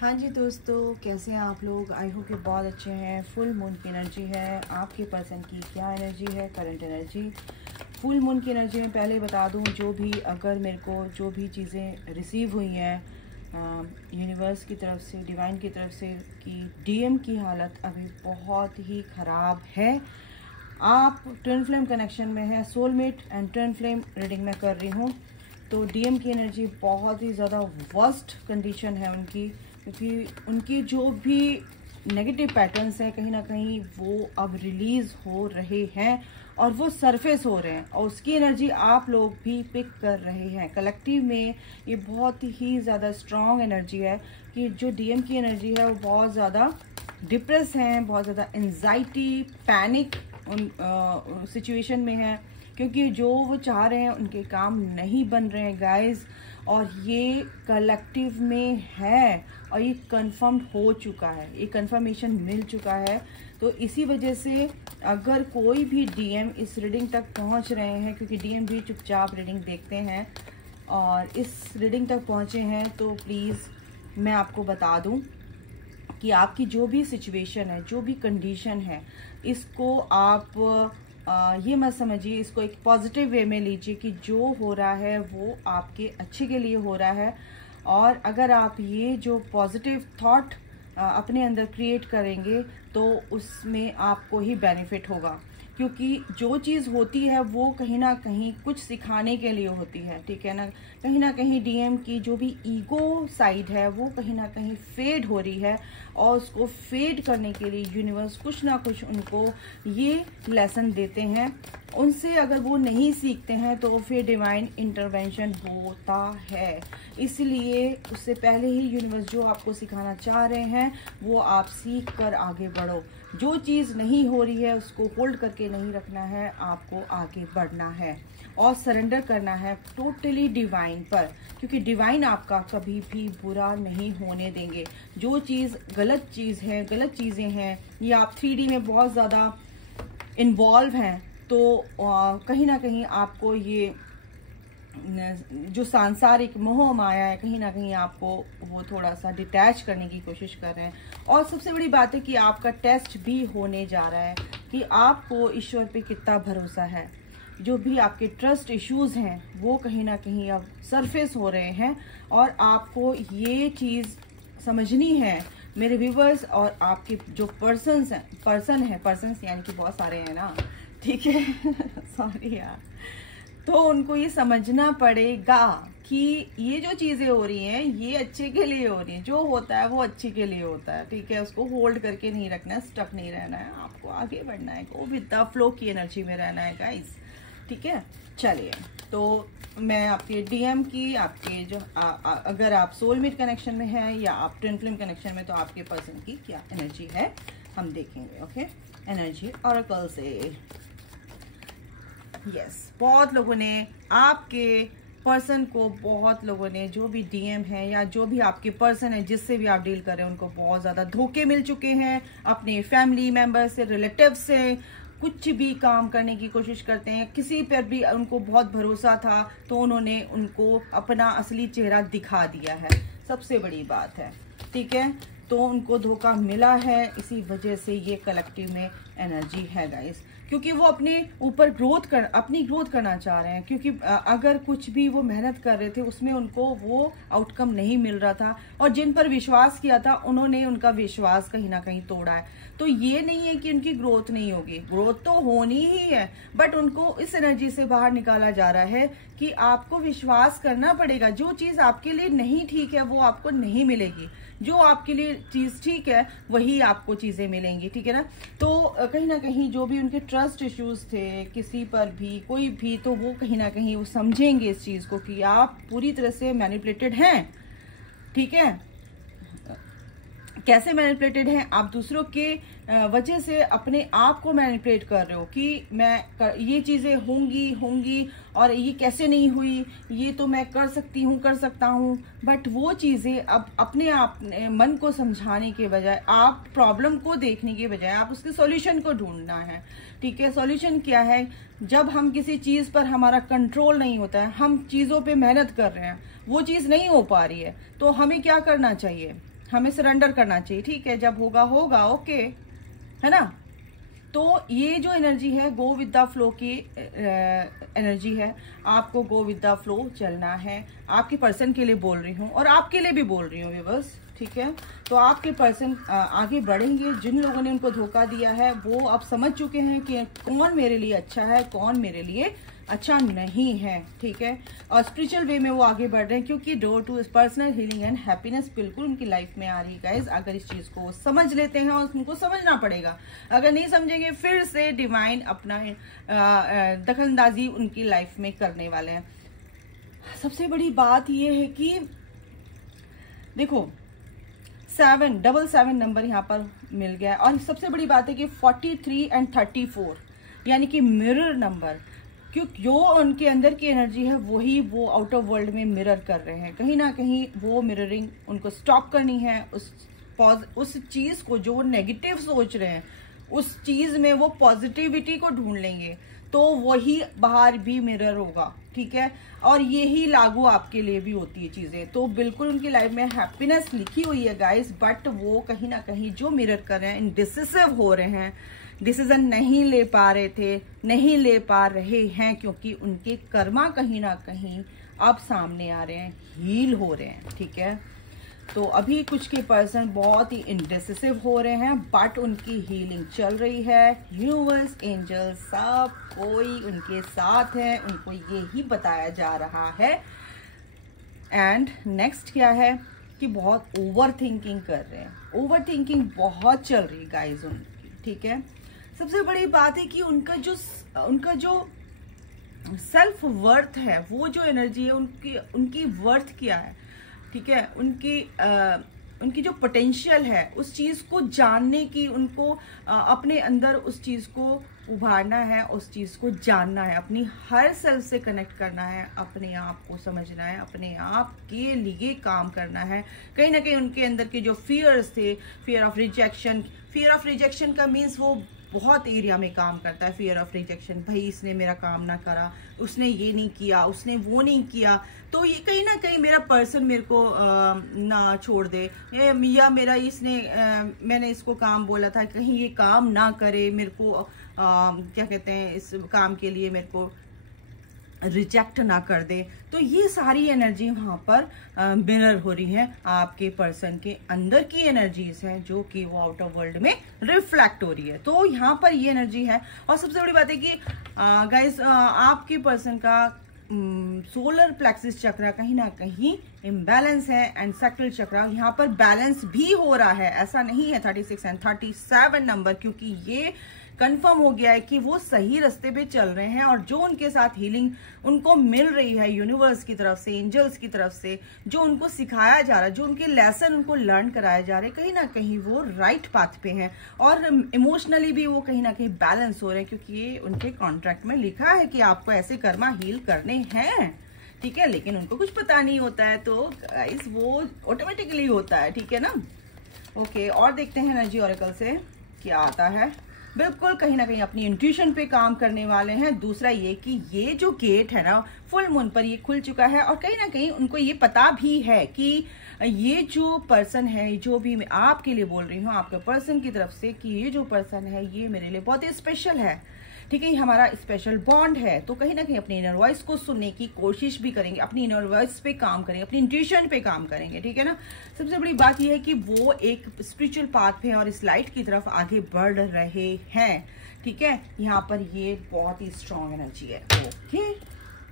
हाँ जी दोस्तों, कैसे हैं आप लोग। आई होप कि बहुत अच्छे हैं। फुल मून की एनर्जी है। आपके पर्सन की क्या एनर्जी है, करंट एनर्जी। फुल मून की एनर्जी में पहले बता दूं, जो भी अगर मेरे को जो भी चीज़ें रिसीव हुई हैं यूनिवर्स की तरफ से, डिवाइन की तरफ से, कि डीएम की हालत अभी बहुत ही ख़राब है। आप ट्विन फ्लेम कनेक्शन में है, soulmate and twin flame reading में कर रही हूँ। तो डीएम की एनर्जी बहुत ही ज़्यादा वर्स्ट कंडीशन है उनकी, क्योंकि उनकी जो भी नेगेटिव पैटर्न्स हैं कहीं ना कहीं वो अब रिलीज हो रहे हैं और वो सरफेस हो रहे हैं, और उसकी एनर्जी आप लोग भी पिक कर रहे हैं। कलेक्टिव में ये बहुत ही ज़्यादा स्ट्रॉन्ग एनर्जी है कि जो डीएम की एनर्जी है वो बहुत ज़्यादा डिप्रेस हैं, बहुत ज़्यादा एंजाइटी, पैनिक उन सिचुएशन में है, क्योंकि जो वो चाह रहे हैं उनके काम नहीं बन रहे हैं गाइस। और ये कलेक्टिव में है और ये कंफर्म हो चुका है, ये कंफर्मेशन मिल चुका है। तो इसी वजह से अगर कोई भी डीएम इस रीडिंग तक पहुंच रहे हैं, क्योंकि डीएम भी चुपचाप रीडिंग देखते हैं, और इस रीडिंग तक पहुंचे हैं, तो प्लीज़ मैं आपको बता दूं कि आपकी जो भी सिचुएशन है, जो भी कंडीशन है, इसको आप ये मत समझिए, इसको एक पॉजिटिव वे में लीजिए कि जो हो रहा है वो आपके अच्छे के लिए हो रहा है। और अगर आप ये जो पॉजिटिव थॉट अपने अंदर क्रिएट करेंगे तो उसमें आपको ही बेनिफिट होगा, क्योंकि जो चीज़ होती है वो कहीं ना कहीं कुछ सिखाने के लिए होती है, ठीक है ना कहीं डीएम की जो भी ईगो साइड है वो कहीं ना कहीं फेड हो रही है, और उसको फेड करने के लिए यूनिवर्स कुछ ना कुछ उनको ये लेसन देते हैं। उनसे अगर वो नहीं सीखते हैं तो फिर डिवाइन इंटरवेंशन होता है। इसलिए उससे पहले ही यूनिवर्स जो आपको सिखाना चाह रहे हैं वो आप सीख कर आगे बढ़ो। जो चीज़ नहीं हो रही है उसको होल्ड करके नहीं रखना है, आपको आगे बढ़ना है और सरेंडर करना है टोटली डिवाइन पर, क्योंकि डिवाइन आपका कभी भी बुरा नहीं होने देंगे। जो चीज़ गलत चीज़ है, गलत चीज़ें हैं, या आप 3D में बहुत ज़्यादा इन्वॉल्व हैं, तो कहीं ना कहीं आपको ये जो सांसारिक मोह माया है, कहीं ना कहीं आपको वो थोड़ा सा डिटैच करने की कोशिश कर रहे हैं। और सबसे बड़ी बात है कि आपका टेस्ट भी होने जा रहा है कि आपको ईश्वर पे कितना भरोसा है। जो भी आपके ट्रस्ट इश्यूज हैं वो कहीं ना कहीं अब सरफेस हो रहे हैं, और आपको ये चीज़ समझनी है मेरे व्यूवर्स, और आपके जो पर्सन यानी कि बहुत सारे हैं ना, ठीक है सॉरी यार। तो उनको ये समझना पड़ेगा कि ये जो चीज़ें हो रही हैं ये अच्छे के लिए हो रही हैं, जो होता है वो अच्छे के लिए होता है, ठीक है। उसको होल्ड करके नहीं रखना है, स्टक नहीं रहना है, आपको आगे बढ़ना है, गो विद द फ्लो की एनर्जी में रहना है गाइस, ठीक है। चलिए, तो मैं आपके डीएम की, आपके जो अगर आप सोलमेट कनेक्शन में हैं या आप ट्विन फ्लेम कनेक्शन में, तो आपके पर्सन की क्या एनर्जी है हम देखेंगे। ओके, एनर्जी ऑरेकल से। यस, बहुत लोगों ने आपके पर्सन को, बहुत लोगों ने जो भी डीएम है या जो भी आपके पर्सन है जिससे भी आप डील कर रहे हैं, उनको बहुत ज़्यादा धोखे मिल चुके हैं अपने फैमिली मेंबर से, रिलेटिव से। कुछ भी काम करने की कोशिश करते हैं, किसी पर भी उनको बहुत भरोसा था तो उन्होंने उनको अपना असली चेहरा दिखा दिया है, सबसे बड़ी बात है, ठीक है। तो उनको धोखा मिला है, इसी वजह से ये कलेक्टिव में एनर्जी है गाइस, क्योंकि वो अपने ऊपर अपनी ग्रोथ करना चाह रहे हैं। क्योंकि अगर कुछ भी वो मेहनत कर रहे थे उसमें उनको वो आउटकम नहीं मिल रहा था, और जिन पर विश्वास किया था उन्होंने उनका विश्वास कहीं ना कहीं तोड़ा है। तो ये नहीं है कि उनकी ग्रोथ नहीं होगी, ग्रोथ तो होनी ही है, बट उनको इस एनर्जी से बाहर निकाला जा रहा है कि आपको विश्वास करना पड़ेगा। जो चीज़ आपके लिए नहीं ठीक है वो आपको नहीं मिलेगी, जो आपके लिए चीज़ ठीक है वही आपको चीज़ें मिलेंगी, ठीक है ना। तो कहीं ना कहीं जो भी उनके ट्रस्ट इश्यूज थे किसी पर भी, कोई भी, तो वो कहीं ना कहीं वो समझेंगे इस चीज़ को कि आप पूरी तरह से मैनिपुलेटेड हैं, ठीक है। कैसे मैनिपुलेटेड हैं? आप दूसरों के वजह से अपने आप को मैनिपुलेट कर रहे हो कि ये चीज़ें होंगी और ये कैसे नहीं हुई, ये तो मैं कर सकता हूँ। बट वो चीज़ें अब अपने आप मन को समझाने के बजाय, आप प्रॉब्लम को देखने के बजाय आप उसके सॉल्यूशन को ढूंढना है, ठीक है। सॉल्यूशन क्या है? जब हम किसी चीज़ पर हमारा कंट्रोल नहीं होता है, हम चीज़ों पे मेहनत कर रहे हैं, वो चीज़ नहीं हो पा रही है, तो हमें क्या करना चाहिए? हमें सरेंडर करना चाहिए, ठीक है, जब होगा होगा, ओके, है ना। तो ये जो एनर्जी है गो विद द फ्लो की एनर्जी है। आपको गो विद द फ्लो चलना है। आपके पर्सन के लिए बोल रही हूँ और आपके लिए भी बोल रही हूँ व्यूअर्स, ठीक है। तो आपके पर्सन आगे बढ़ेंगे। जिन लोगों ने उनको धोखा दिया है वो अब समझ चुके हैं कि कौन मेरे लिए अच्छा है, कौन मेरे लिए अच्छा नहीं है, ठीक है। और स्पिरिचुअल वे में वो आगे बढ़ रहे हैं, क्योंकि door to personal healing and happiness बिल्कुल उनकी लाइफ में आ रही है गाइज। अगर इस चीज को समझ लेते हैं, और उनको समझना पड़ेगा, अगर नहीं समझेंगे फिर से डिवाइन अपना दखलंदाजी उनकी लाइफ में करने वाले हैं। सबसे बड़ी बात ये है कि देखो 777 नंबर यहाँ पर मिल गया है, और सबसे बड़ी बात है कि 43 एंड 34 यानी कि मिरर नंबर, क्योंकि जो उनके अंदर की एनर्जी है वही वो आउटर वर्ल्ड में मिरर कर रहे हैं। कहीं ना कहीं वो मिररिंग उनको स्टॉप करनी है। उस चीज को जो वो नेगेटिव सोच रहे हैं उस चीज में वो पॉजिटिविटी को ढूंढ लेंगे, तो वही बाहर भी मिरर होगा, ठीक है। और यही लागू आपके लिए भी होती है चीजें। तो बिल्कुल उनकी लाइफ में हैप्पीनेस लिखी हुई है गाइस, बट वो कहीं ना कहीं जो मिरर कर रहे हैं इनडिसिसिव हो रहे हैं, डिसीजन नहीं ले पा रहे थे, नहीं ले पा रहे हैं, क्योंकि उनके कर्मा कहीं ना कहीं अब सामने आ रहे हैं, हील हो रहे हैं, ठीक है। तो अभी कुछ के पर्सन बहुत ही इंडिसिसिव हो रहे हैं, बट उनकी हीलिंग चल रही है। यूनिवर्स, एंजल, सब कोई उनके साथ है, उनको ये ही बताया जा रहा है। एंड नेक्स्ट क्या है कि बहुत ओवर थिंकिंग कर रहे हैं। ओवर थिंकिंग बहुत चल रही है गाइज उनकी, ठीक है। सबसे बड़ी बात है कि उनका जो सेल्फ वर्थ है, वो जो एनर्जी है उनकी वर्थ क्या है, ठीक है। उनकी जो पोटेंशियल है उस चीज को जानने की, उनको अपने अंदर उस चीज को उभारना है, उस चीज को जानना है, अपनी हर सेल्फ से कनेक्ट करना है, अपने आप को समझना है, अपने आप के लिए काम करना है। कहीं ना कहीं उनके अंदर के जो फियर्स थे, फियर ऑफ रिजेक्शन का मीन्स वो बहुत एरिया में काम करता है। फियर ऑफ रिजेक्शन, भाई इसने मेरा काम ना करा, उसने ये नहीं किया, उसने वो नहीं किया, तो ये कहीं ना कहीं मेरा पर्सन मेरे को ना छोड़ दे, या मेरा मैंने इसको काम बोला था, कहीं ये काम ना करे, मेरे को क्या कहते हैं, इस काम के लिए मेरे को रिजेक्ट ना कर दे। तो ये सारी एनर्जी वहां पर मिरर हो रही है। आपके पर्सन के अंदर की एनर्जीज हैं जो कि वो आउटर वर्ल्ड में रिफ्लेक्ट हो रही है। तो यहाँ पर ये एनर्जी है। और सबसे बड़ी बात है कि गाइस आपके पर्सन का सोलर प्लेक्सिस चक्र कहीं ना कहीं इम्बैलेंस है, एंड सैक्रल चक्र यहाँ पर बैलेंस भी हो रहा है। ऐसा नहीं है 36 एंड 37 नंबर, क्योंकि ये कंफर्म हो गया है कि वो सही रास्ते पे चल रहे हैं। और जो उनके साथ हीलिंग उनको मिल रही है यूनिवर्स की तरफ से, एंजल्स की तरफ से, जो उनको सिखाया जा रहा है, जो उनके लेसन उनको लर्न कराए जा रहे हैं, कहीं ना कहीं वो राइट पाथ पे हैं। और इमोशनली भी वो कहीं ना कहीं बैलेंस हो रहे हैं, क्योंकि ये उनके कॉन्ट्रैक्ट में लिखा है कि आपको ऐसे कर्मा हील करने हैं, ठीक है। लेकिन उनको कुछ पता नहीं होता है, तो गाइस वो ऑटोमेटिकली होता है, ठीक है ना। ओके, और देखते हैं एनर्जी ऑरेकल से क्या आता है। बिल्कुल कहीं ना कहीं अपनी इंट्यूशन पे काम करने वाले हैं। दूसरा ये कि ये जो गेट है ना फुल मून पर ये खुल चुका है, और कहीं ना कहीं उनको ये पता भी है कि ये जो पर्सन है, जो भी मैं आपके लिए बोल रही हूँ आपके पर्सन की तरफ से, कि ये जो पर्सन है ये मेरे लिए बहुत ही स्पेशल है, ठीक है, हमारा स्पेशल बॉन्ड है। तो कहीं ना कहीं अपनी इनर वॉइस को सुनने की कोशिश भी करेंगे, अपनी इनर वॉइस पे काम करेंगे, अपनी इंट्यूशन पे काम करेंगे, ठीक है ना। सबसे बड़ी बात यह है कि वो एक स्पिरिचुअल पाथ पे और इस लाइट की तरफ आगे बढ़ रहे हैं, ठीक है। यहाँ पर ये बहुत ही स्ट्रॉन्ग एनर्जी है। ओके,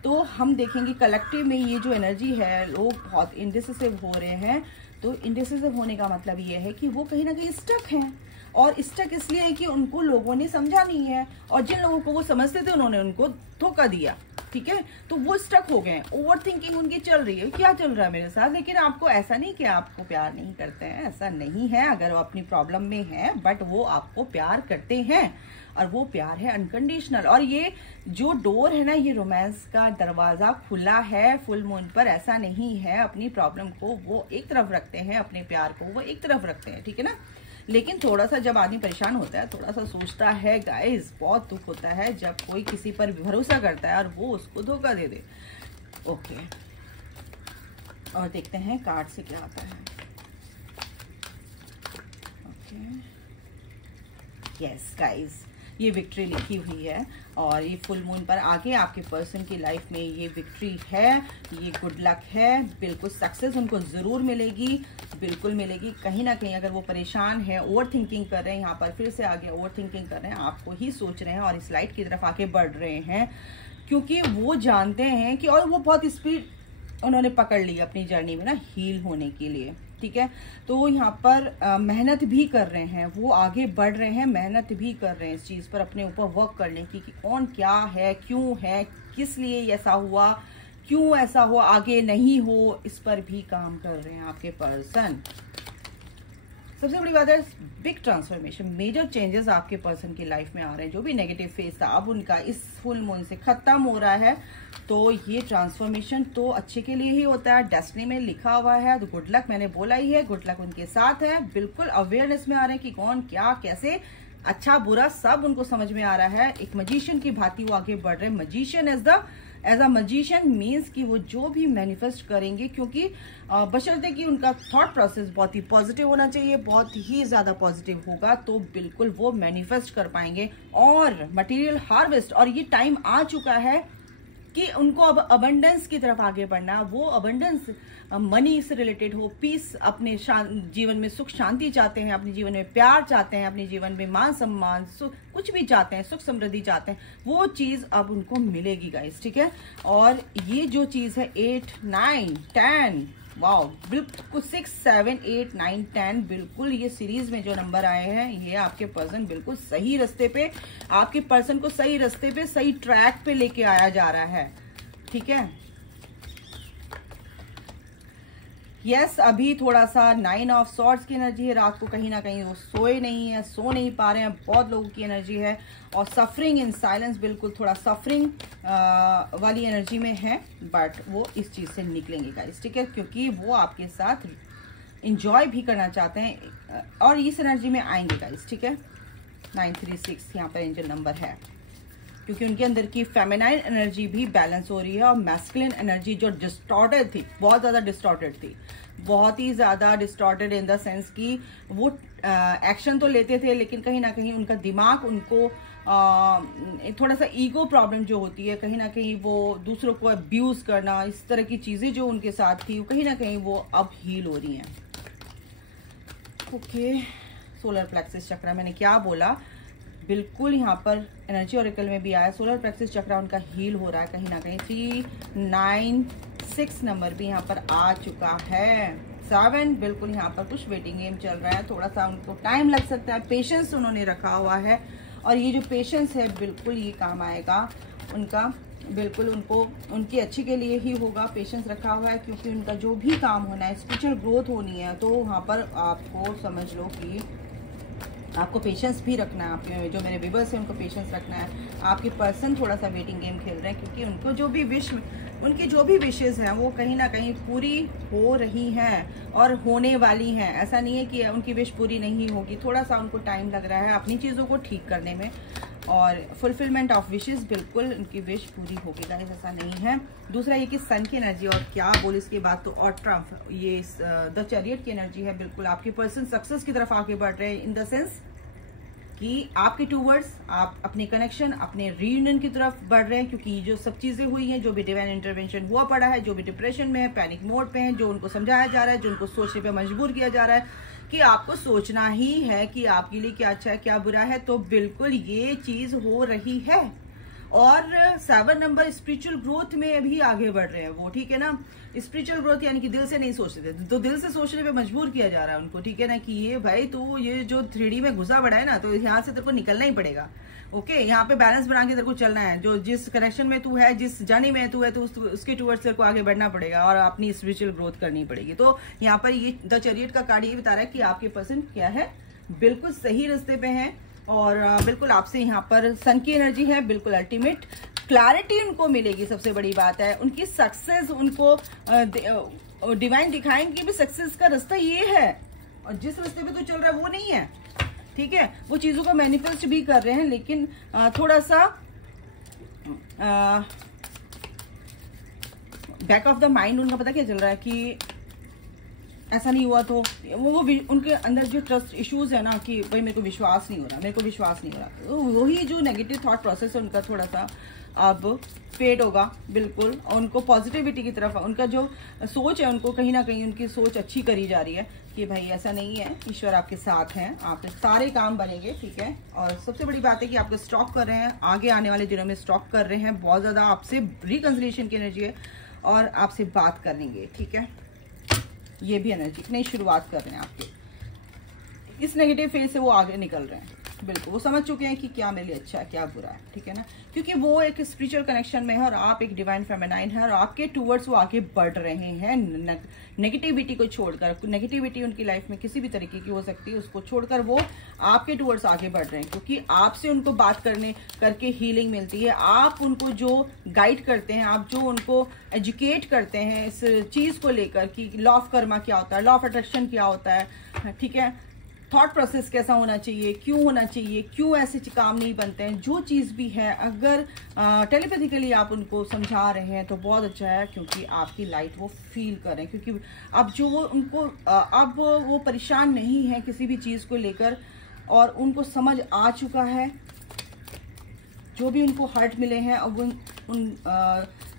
तो हम देखेंगे कलेक्टिव में ये जो एनर्जी है, लोग बहुत इंडिसिसिव हो रहे हैं। तो इंडिसिसिव होने का मतलब ये है कि वो कहीं ना कहीं स्टक हैं, और स्टक इसलिए है कि उनको लोगों ने समझा नहीं है, और जिन लोगों को वो समझते थे उन्होंने उनको धोखा दिया, ठीक है। तो वो स्टक हो गए, ओवर थिंकिंग उनकी चल रही है, क्या चल रहा है मेरे साथ। लेकिन आपको ऐसा नहीं कि आपको प्यार नहीं करते हैं, ऐसा नहीं है। अगर वो अपनी प्रॉब्लम में है, बट वो आपको प्यार करते हैं, और वो प्यार है अनकंडीशनल। और ये जो डोर है ना, ये रोमांस का दरवाजा खुला है फुल मून पर। ऐसा नहीं है, अपनी प्रॉब्लम को वो एक तरफ रखते हैं, अपने प्यार को वो एक तरफ रखते हैं, ठीक है ना। लेकिन थोड़ा सा जब आदमी परेशान होता है, थोड़ा सा सोचता है गाइस, बहुत दुख होता है जब कोई किसी पर भरोसा करता है और वो उसको धोखा दे दे। ओके, और देखते हैं कार्ड से क्या आता है। यस गाइस, ये विक्ट्री लिखी हुई है और ये फुल मून पर आगे आपके पर्सन की लाइफ में ये विक्ट्री है, ये गुड लक है, बिल्कुल सक्सेस उनको ज़रूर मिलेगी, बिल्कुल मिलेगी। कहीं ना कहीं अगर वो परेशान है, ओवर थिंकिंग कर रहे हैं, यहाँ पर फिर से आगे ओवर थिंकिंग कर रहे हैं, आपको ही सोच रहे हैं और इस लाइट की तरफ आगे बढ़ रहे हैं, क्योंकि वो जानते हैं कि, और वो बहुत स्पीड उन्होंने पकड़ ली अपनी जर्नी में ना हील होने के लिए, ठीक है। तो यहाँ पर मेहनत भी कर रहे हैं, वो आगे बढ़ रहे हैं, मेहनत भी कर रहे हैं इस चीज़ पर, अपने ऊपर वर्क करने की कि कौन क्या है, क्यों है, किस लिए ऐसा हुआ, क्यों ऐसा हुआ, आगे नहीं हो, इस पर भी काम कर रहे हैं आपके पर्सन। सबसे बड़ी बात है बिग ट्रांसफॉर्मेशन, मेजर चेंजेस आपके पर्सन की लाइफ में आ रहे हैं। जो भी नेगेटिव फेज था अब उनका इस फुल मून से खत्म हो रहा है, तो ये ट्रांसफॉर्मेशन तो अच्छे के लिए ही होता है, डेस्टिनी में लिखा हुआ है। तो गुड लक मैंने बोला ही है, गुड लक उनके साथ है, बिल्कुल अवेयरनेस में आ रहे हैं कि कौन क्या कैसे, अच्छा बुरा सब उनको समझ में आ रहा है। एक मजिशियन की भांति वो आगे बढ़ रहे हैं। Magician as a magician means कि वो जो भी मैनिफेस्ट करेंगे, क्योंकि बशर्ते कि उनका थॉट प्रोसेस बहुत ही पॉजिटिव होना चाहिए, बहुत ही ज्यादा पॉजिटिव होगा तो बिल्कुल वो मैनिफेस्ट कर पाएंगे और मटेरियल हार्वेस्ट। और ये टाइम आ चुका है कि उनको अब अबंडेंस की तरफ आगे बढ़ना, वो अबंडेंस मनी से रिलेटेड हो, पीस, अपने जीवन में सुख शांति चाहते हैं, अपने जीवन में प्यार चाहते हैं, अपने जीवन में मान सम्मान कुछ भी चाहते हैं, सुख समृद्धि चाहते हैं, वो चीज अब उनको मिलेगी गाइस, ठीक है। और ये जो चीज है 8, 9, 10, वाओ, बिल्कुल 6, 7, 8, 9, 10, बिल्कुल ये सीरीज में जो नंबर आए हैं ये आपके पर्सन बिल्कुल सही रास्ते पे, आपके पर्सन को सही रास्ते पे, सही ट्रैक पे लेके आया जा रहा है, ठीक है। यस, अभी थोड़ा सा 9 ऑफ सॉर्ड्स की एनर्जी है, रात को कहीं ना कहीं वो सोए नहीं है, सो नहीं पा रहे हैं, बहुत लोगों की एनर्जी है। और सफरिंग इन साइलेंस, बिल्कुल थोड़ा सफरिंग वाली एनर्जी में है, बट वो इस चीज से निकलेंगे गाइस, ठीक है, क्योंकि वो आपके साथ इंजॉय भी करना चाहते हैं और इस एनर्जी में आएंगे गाइस, ठीक है। 936 यहाँ पर एंजल नंबर है, क्योंकि उनके अंदर की फेमिनाइन एनर्जी भी बैलेंस हो रही है और मैस्कुलिन एनर्जी जो डिस्टॉर्टेड थी, बहुत ज्यादा डिस्टॉर्टेड थी, बहुत ही ज्यादा डिस्टॉर्टेड इन द सेंस कि वो एक्शन तो लेते थे लेकिन कहीं ना कहीं उनका दिमाग उनको थोड़ा सा ईगो प्रॉब्लम जो होती है, कहीं ना कहीं वो दूसरों को अब्यूज करना, इस तरह की चीजें जो उनके साथ थी, कहीं ना कहीं वो अब हील हो रही हैं। ओके, सोलर प्लेक्सिस चक्र मैंने क्या बोला, बिल्कुल यहाँ पर एनर्जी ऑरेकल में भी आया, सोलर प्लेक्सिस चक्र उनका हील हो रहा है कहीं ना कहीं। 396 नंबर भी यहाँ पर आ चुका है। 7 बिल्कुल यहाँ पर कुछ वेटिंग गेम चल रहा है, थोड़ा सा उनको टाइम लग सकता है, पेशेंस उन्होंने रखा हुआ है और ये जो पेशेंस है बिल्कुल ये काम आएगा उनका, बिल्कुल उनको उनके अच्छे के लिए ही होगा। पेशेंस रखा हुआ है क्योंकि उनका जो भी काम होना है, स्पिरिचुअल ग्रोथ होनी है, तो वहाँ पर आपको समझ लो कि आपको पेशेंस भी रखना है। आपके जो मेरे व्यूअर्स हैं उनको पेशेंस रखना है। आपके पर्सन थोड़ा सा वेटिंग गेम खेल रहे हैं क्योंकि उनको जो भी उनकी जो भी विशेस हैं वो कहीं ना कहीं पूरी हो रही हैं और होने वाली हैं। ऐसा नहीं है कि उनकी विश पूरी नहीं होगी, थोड़ा सा उनको टाइम लग रहा है अपनी चीज़ों को ठीक करने में और फुलफिलमेंट ऑफ विशेस, बिल्कुल उनकी विश पूरी होगी गाइस, ऐसा नहीं है। दूसरा ये कि सन की एनर्जी, और क्या बोल इसके बाद तो और ट्रम्प, ये द चैरियट की एनर्जी है। बिल्कुल आपके पर्सन सक्सेस की तरफ आगे बढ़ रहे हैं इन द सेंस कि आपके टूवर्ड्स आप अपने कनेक्शन, अपने रीयूनियन की तरफ बढ़ रहे हैं, क्योंकि जो सब चीजें हुई हैं, जो भी डिवाइन इंटरवेंशन हुआ पड़ा है, जो भी डिप्रेशन में है, पैनिक मोड पे है, जो उनको समझाया जा रहा है, जो उनको सोचने पे मजबूर किया जा रहा है कि आपको सोचना ही है कि आपके लिए क्या अच्छा है क्या बुरा है, तो बिल्कुल ये चीज हो रही है। और 7 नंबर स्पिरिचुअल ग्रोथ में भी आगे बढ़ रहे हैं वो, ठीक है ना। स्पिरिचुअल ग्रोथ यानी कि दिल से नहीं सोचते थे तो दिल से सोचने पे मजबूर किया जा रहा है उनको, ठीक है ना, कि ये भाई तू ये जो 3D में घुसा पड़ा है ना, तो यहाँ से तेरे को निकलना ही पड़ेगा। ओके, यहाँ पे बैलेंस बना के तेरे को चलना है, जो जिस कनेक्शन में तू है, जिस जर्नी में तू है, तो उसके टूवर्ड्स तेरे को आगे बढ़ना पड़ेगा और अपनी स्पिरिचुअल ग्रोथ करनी पड़ेगी। तो यहाँ पर ये द चैरियट का कार्ड ये बता रहा है कि आपके पर्सन क्या है, बिल्कुल सही रास्ते पे हैं और बिल्कुल आपसे यहाँ पर सन की एनर्जी है, बिल्कुल अल्टीमेट क्लैरिटी उनको मिलेगी। सबसे बड़ी बात है उनकी सक्सेस, उनको डिवाइन दिखाएंगे कि भी सक्सेस का रास्ता ये है और जिस रास्ते पे तो चल रहा है वो नहीं है, ठीक है। वो चीजों को मैनिफेस्ट भी कर रहे हैं लेकिन थोड़ा सा बैक ऑफ द माइंड उनका पता क्या चल रहा है कि ऐसा नहीं हुआ तो वो उनके अंदर जो ट्रस्ट इश्यूज है ना कि भाई मेरे को विश्वास नहीं हो रहा, मेरे को विश्वास नहीं हो रहा, तो वही जो नेगेटिव थॉट प्रोसेस है उनका थोड़ा सा अब फेड होगा बिल्कुल। और उनको पॉजिटिविटी की तरफ, उनका जो सोच है, उनको कहीं ना कहीं उनकी सोच अच्छी करी जा रही है कि भाई ऐसा नहीं है, ईश्वर आपके साथ हैं, आपके सारे काम बनेंगे, ठीक है। और सबसे बड़ी बात है कि आपको स्टॉक कर रहे हैं, आगे आने वाले दिनों में स्टॉक कर रहे हैं, बहुत ज़्यादा आपसे रिकंसिलिएशन की एनर्जी है और आपसे बात करेंगे, ठीक है। ये भी एनर्जी नई शुरुआत कर रहे हैं आपके इस नेगेटिव फेज से, वो आगे निकल रहे हैं बिल्कुल। वो समझ चुके हैं कि क्या मेरे लिए अच्छा है, क्या बुरा है, ठीक है ना, क्योंकि वो एक स्पिरिचुअल कनेक्शन में है और आप एक डिवाइन फेमिनाइन है और आपके टूवर्ड्स वो आगे बढ़ रहे हैं। नेगेटिविटी को छोड़कर, नेगेटिविटी उनकी लाइफ में किसी भी तरीके की हो सकती है, उसको छोड़कर वो आपके टूवर्ड्स आगे बढ़ रहे हैं, क्योंकि आपसे उनको बात करके हीलिंग मिलती है। आप उनको जो गाइड करते हैं, आप जो उनको एजुकेट करते हैं इस चीज को लेकर कि लॉ ऑफ कर्मा क्या होता है, लॉ ऑफ अट्रैक्शन क्या होता है, ठीक है, थॉट प्रोसेस कैसा होना चाहिए, क्यों होना चाहिए, क्यों ऐसे काम नहीं बनते हैं, जो चीज़ भी है अगर टेलीपैथिकली आप उनको समझा रहे हैं तो बहुत अच्छा है, क्योंकि आपकी लाइट वो फील कर रहे हैं। क्योंकि अब जो उनको अब वो परेशान नहीं है किसी भी चीज़ को लेकर और उनको समझ आ चुका है, जो भी उनको हर्ट मिले हैं अब उन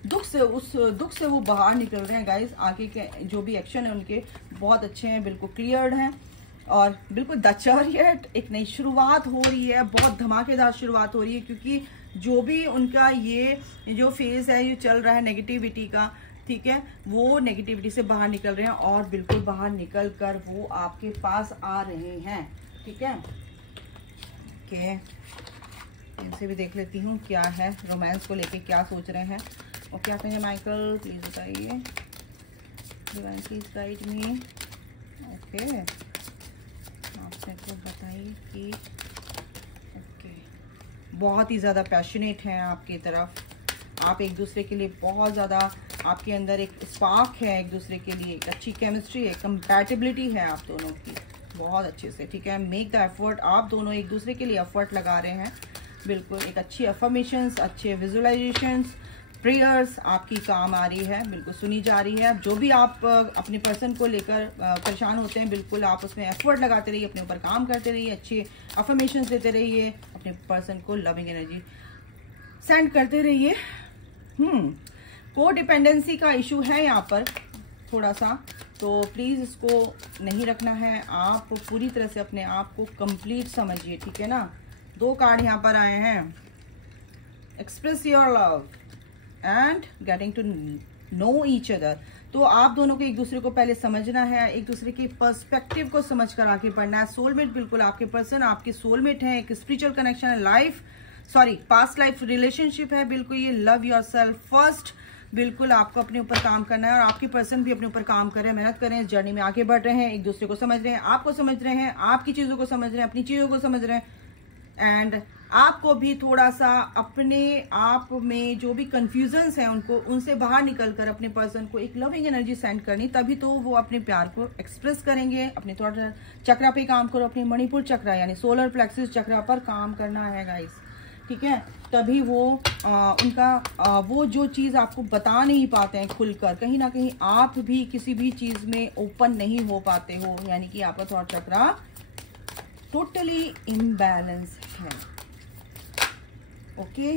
दुख से, उस दुख से वो बाहर निकल रहे हैं गाइस। आगे के जो भी एक्शन है उनके बहुत अच्छे हैं, बिल्कुल क्लियर्ड हैं और बिल्कुल दचरियट एक नई शुरुआत हो रही है, बहुत धमाकेदार शुरुआत हो रही है, क्योंकि जो भी उनका ये जो फेज है, ये चल रहा है नेगेटिविटी का, ठीक है, वो नेगेटिविटी से बाहर निकल रहे हैं और बिल्कुल बाहर निकल कर वो आपके पास आ रहे हैं, ठीक है। ओके, इनसे भी देख लेती हूँ क्या है, रोमांस को लेके क्या सोच रहे हैं और क्या कहेंगे। माइकल प्लीज बताइए, divine please guide me. Okay, आपको बताइए कि ओके, बहुत ही ज़्यादा पैशनेट हैं आपकी तरफ, आप एक दूसरे के लिए बहुत ज़्यादा, आपके अंदर एक स्पार्क है एक दूसरे के लिए, एक अच्छी केमिस्ट्री है, कंपैटिबिलिटी है आप दोनों की बहुत अच्छे से, ठीक है। मेक द एफर्ट, आप दोनों एक दूसरे के लिए एफर्ट लगा रहे हैं, बिल्कुल एक अच्छी अफर्मेशंस, अच्छे विजुअलाइजेशंस, प्रेयर्स आपकी काम आ रही है, बिल्कुल सुनी जा रही है। जो भी आप अपने पर्सन को लेकर परेशान होते हैं, बिल्कुल आप उसमें एफर्ट लगाते रहिए, अपने ऊपर काम करते रहिए, अच्छे अफर्मेशंस देते रहिए, अपने पर्सन को लविंग एनर्जी सेंड करते रहिए। को डिपेंडेंसी का इशू है यहाँ पर थोड़ा सा, तो प्लीज़ इसको नहीं रखना है, आप पूरी तरह से अपने आप को कंप्लीट समझिए, ठीक है ना। 2 कार्ड यहाँ पर आए हैं, express your love and getting to know each other. तो आप दोनों को एक दूसरे को पहले समझना है, एक दूसरे के पर्सपेक्टिव को समझकर आगे बढ़ना है। सोलमेट, बिल्कुल आपके पर्सन आपके सोलमेट है, एक स्पिरिचुअल कनेक्शन है, पास्ट लाइफ रिलेशनशिप है, बिल्कुल ये लव योरसेल्फ फर्स्ट, बिल्कुल आपको अपने ऊपर काम करना है और आपके पर्सन भी अपने ऊपर काम कर रहे हैं, मेहनत कर रहे हैं, इस जर्नी में आगे बढ़ रहे हैं, एक दूसरे को समझ रहे हैं, आपको समझ रहे हैं, आपकी चीजों को समझ रहे हैं, अपनी चीजों को समझ रहे हैं एंड आपको भी थोड़ा सा अपने आप में जो भी कंफ्यूजन्स हैं उनसे बाहर निकलकर अपने पर्सन को एक लविंग एनर्जी सेंड करनी, तभी तो वो अपने प्यार को एक्सप्रेस करेंगे। अपने थोड़ा चक्रा पे काम करो, अपने मणिपुर चक्रा यानी सोलर प्लेक्सिस चक्रा पर काम करना है गाइस, ठीक है। तभी वो वो जो चीज़ आपको बता नहीं पाते हैं खुलकर, कहीं ना कहीं आप भी किसी भी चीज़ में ओपन नहीं हो पाते हो, यानी कि आपका थॉट चक्रा टोटली इम्बैलेंस है। ओके,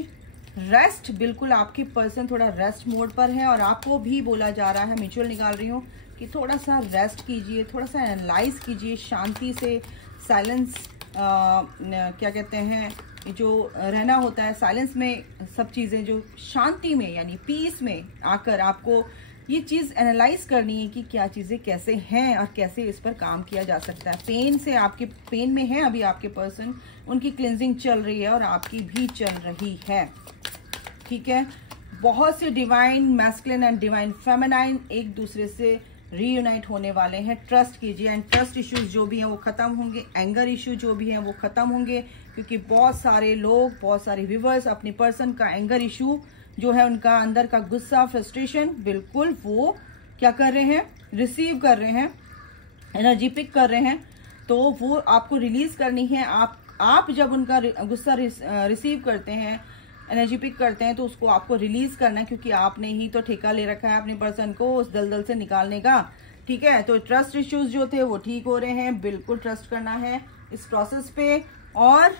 रेस्ट, बिल्कुल आपके पर्सन थोड़ा रेस्ट मोड पर है और आपको भी बोला जा रहा है, म्यूचुअल निकाल रही हूँ, कि थोड़ा सा रेस्ट कीजिए, थोड़ा सा एनालाइज कीजिए, शांति से, साइलेंस क्या कहते हैं, जो रहना होता है साइलेंस में, सब चीज़ें जो शांति में यानी पीस में आकर आपको ये चीज़ एनालाइज करनी है कि क्या चीज़ें कैसे हैं और कैसे इस पर काम किया जा सकता है। पेन से, आपके पेन में है अभी आपके पर्सन, उनकी क्लिनजिंग चल रही है और आपकी भी चल रही है, ठीक है। बहुत से divine masculine and divine feminine एक दूसरे से रीयूनाइट होने वाले हैं। ट्रस्ट कीजिए एंड ट्रस्ट इश्यूज जो भी हैं वो खत्म होंगे, एंगर इश्यू जो भी हैं वो खत्म होंगे, क्योंकि बहुत सारे लोग, बहुत सारे व्यूवर्स अपने पर्सन का एंगर इश्यू जो है, उनका अंदर का गुस्सा, फ्रस्ट्रेशन, बिल्कुल वो क्या कर रहे हैं, रिसीव कर रहे हैं, एनर्जी पिक कर रहे हैं, तो वो आपको रिलीज करनी है। आप जब उनका गुस्सा रिसीव करते हैं, एनर्जी पिक करते हैं, तो उसको आपको रिलीज करना है, क्योंकि आपने ही तो ठेका ले रखा है अपने पर्सन को उस दलदल से निकालने का, ठीक है। तो ट्रस्ट इश्यूज जो थे वो ठीक हो रहे हैं, बिल्कुल ट्रस्ट करना है इस प्रोसेस पे। और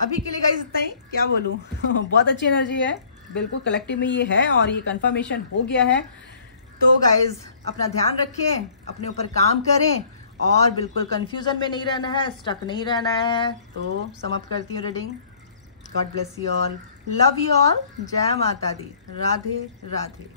अभी के लिए गाइस इतना ही, क्या बोलूं बहुत अच्छी एनर्जी है, बिल्कुल कलेक्टिव में ये है और ये कंफर्मेशन हो गया है। तो गाइज अपना ध्यान रखें, अपने ऊपर काम करें और बिल्कुल कंफ्यूजन में नहीं रहना है, स्टक नहीं रहना है। तो समाप्त करती हूँ reading. God bless you all, love you all, जय माता दी, राधे राधे।